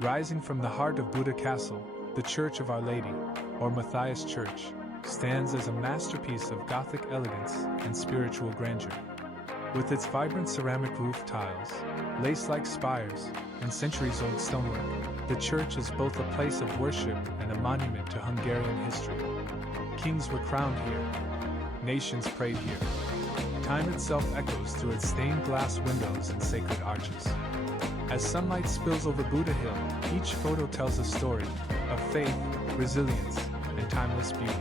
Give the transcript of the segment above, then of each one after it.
Rising from the heart of Buda Castle, the Church of Our Lady, or Matthias Church, stands as a masterpiece of Gothic elegance and spiritual grandeur. With its vibrant ceramic roof tiles, lace-like spires, and centuries-old stonework, the church is both a place of worship and a monument to Hungarian history. Kings were crowned here. Nations prayed here. Time itself echoes through its stained glass windows and sacred arches. As sunlight spills over Buda Hill, each photo tells a story of faith, resilience, and timeless beauty.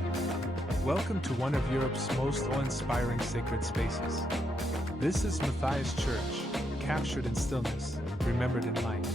Welcome to one of Europe's most awe-inspiring sacred spaces. This is Matthias Church, captured in stillness, remembered in light.